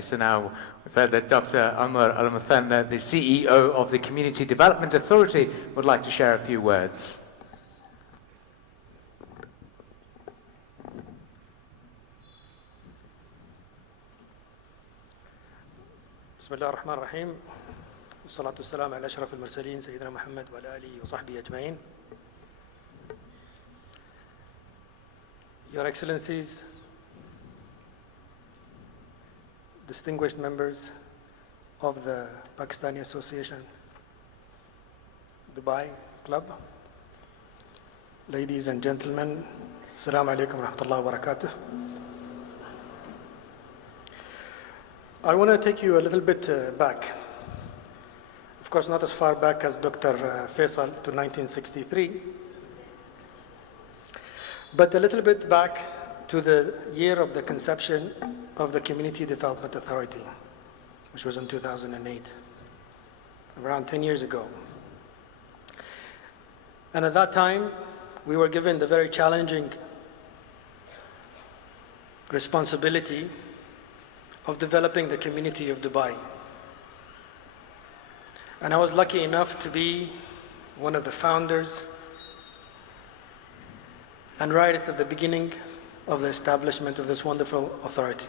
today. So now we've heard that Dr. Omar Al-Muthanna, the CEO of the Community Development Authority, would like to share a few words. بسم الله الرحمن الرحيم والصلاة والسلام على أشرف المرسلين سيدنا محمد وعلى آله وصحبه أجمعين. Your Excellencies, distinguished members of the Pakistani Association Dubai Club, ladies and gentlemen, Assalamu alaikum wa rahmatullahi wa barakatuh. I want to take you a little bit back. Of course, not as far back as Dr. Faisal to 1963, but a little bit back to the year of the conception of the Community Development Authority, which was in 2008, around 10 years ago. And at that time, we were given the very challenging responsibility of developing the community of Dubai. And I was lucky enough to be one of the founders and right at the beginning of the establishment of this wonderful authority.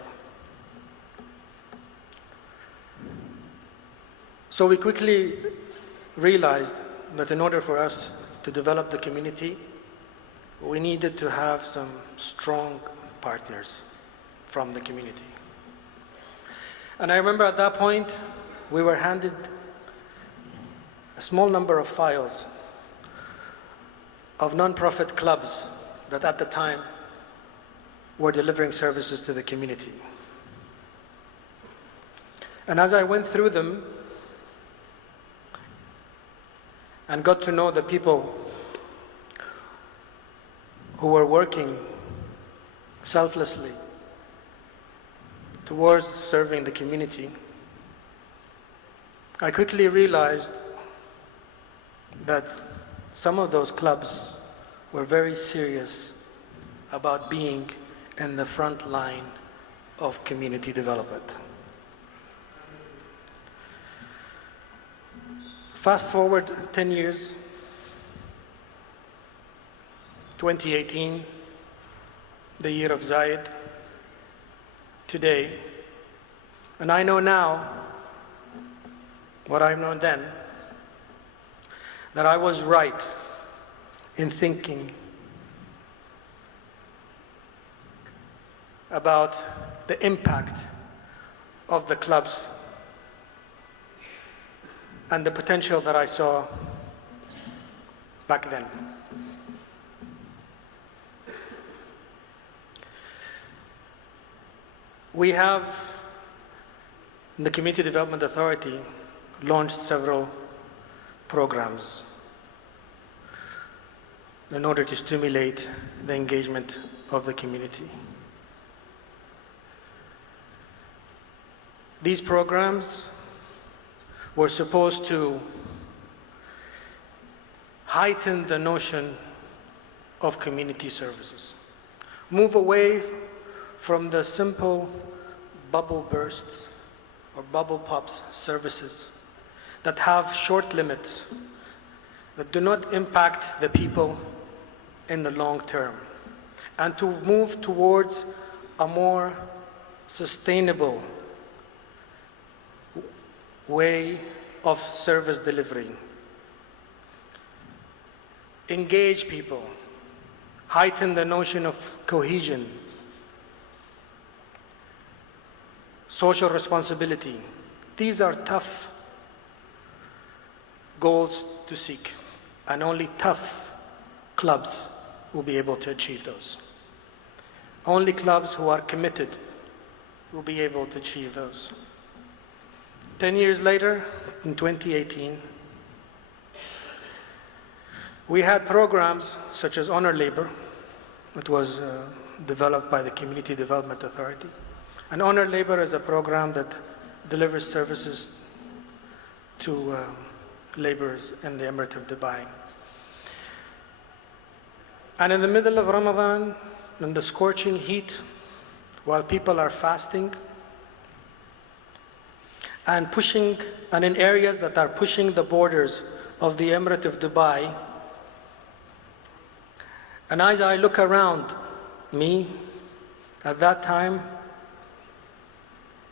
So we quickly realized that in order for us to develop the community, we needed to have some strong partners from the community. And I remember at that point, we were handed a small number of files of non-profit clubs that at the time were delivering services to the community. And as I went through them and got to know the people who were working selflessly towards serving the community, I quickly realized that some of those clubs were very serious about being in the front line of community development. Fast forward 10 years, 2018, the year of Zayed, today, and I know now what I've known then, that I was right in thinking about the impact of the clubs and the potential that I saw back then. We have, in the Community Development Authority, launched several programs in order to stimulate the engagement of the community. These programs were supposed to heighten the notion of community services, move away from the simple bubble bursts or bubble pops services that have short limits, that do not impact the people in the long term, and to move towards a more sustainable way of service delivery. Engage people, heighten the notion of cohesion, social responsibility. These are tough goals to seek, and only tough clubs will be able to achieve those. Only clubs who are committed will be able to achieve those. 10 years later, in 2018, we had programs such as Honor Labor, that was developed by the Community Development Authority. And Honor Labor is a program that delivers services to laborers in the Emirate of Dubai. And in the middle of Ramadan, in the scorching heat, while people are fasting, and in areas that are pushing the borders of the Emirate of Dubai. And as I look around me, at that time,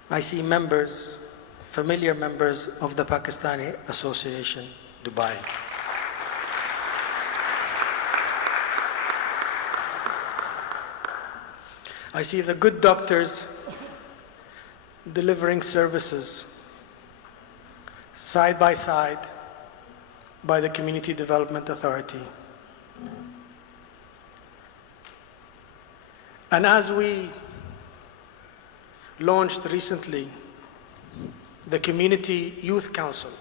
I see members, familiar members of the Pakistani Association, Dubai. I see the good doctors delivering services side by side by the Community Development Authority. And as we launched recently the Community Youth Council,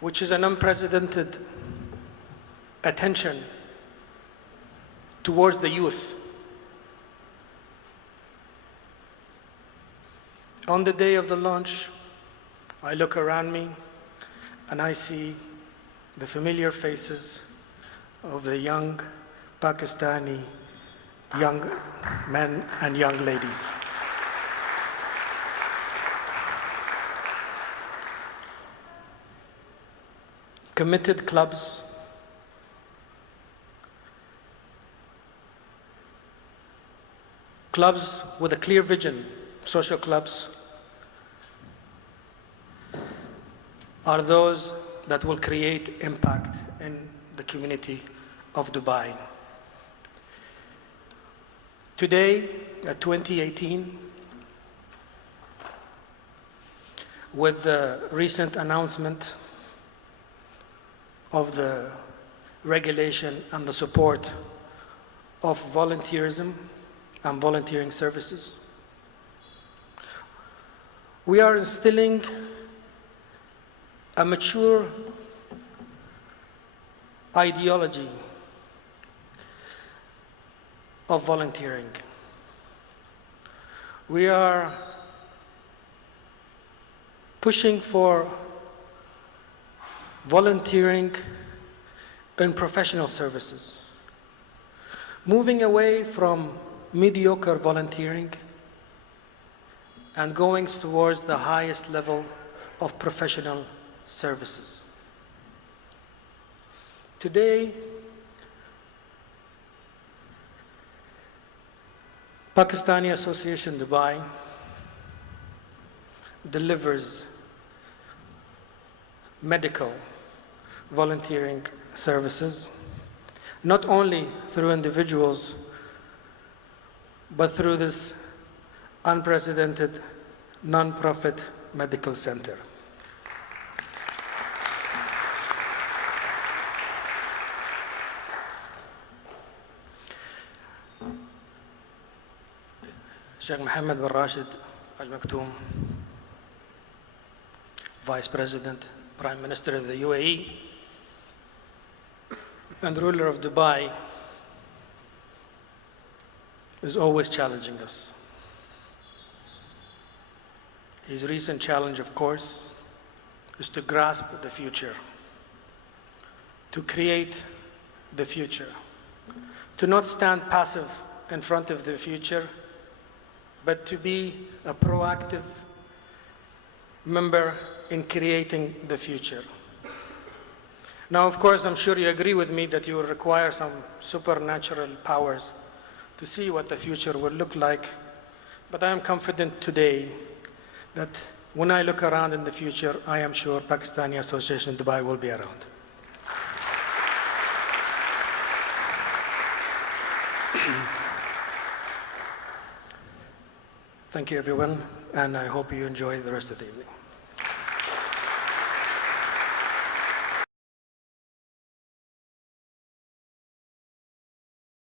which is an unprecedented attention towards the youth. On the day of the launch, I look around me and I see the familiar faces of the young Pakistani young men and young ladies. Committed clubs, clubs with a clear vision, social clubs, are those that will create impact in the community of Dubai. Today, at 2018, with the recent announcement of the regulation and the support of volunteerism and volunteering services, we are instilling a mature ideology of volunteering. We are pushing for volunteering in professional services, moving away from mediocre volunteering and going towards the highest level of professional services. Today, Pakistani Association Dubai delivers medical volunteering services, not only through individuals, but through this unprecedented non-profit medical center. Sheikh Mohammed bin Rashid Al Maktoum, Vice President, Prime Minister of the UAE, and ruler of Dubai, is always challenging us. His recent challenge, of course, is to grasp the future, to create the future, to not stand passive in front of the future, but to be a proactive member in creating the future. Now, of course, I'm sure you agree with me that you will require some supernatural powers to see what the future will look like, but I am confident today that when I look around in the future, I am sure Pakistani Association Dubai will be around. Thank you, everyone, and I hope you enjoy the rest of the evening.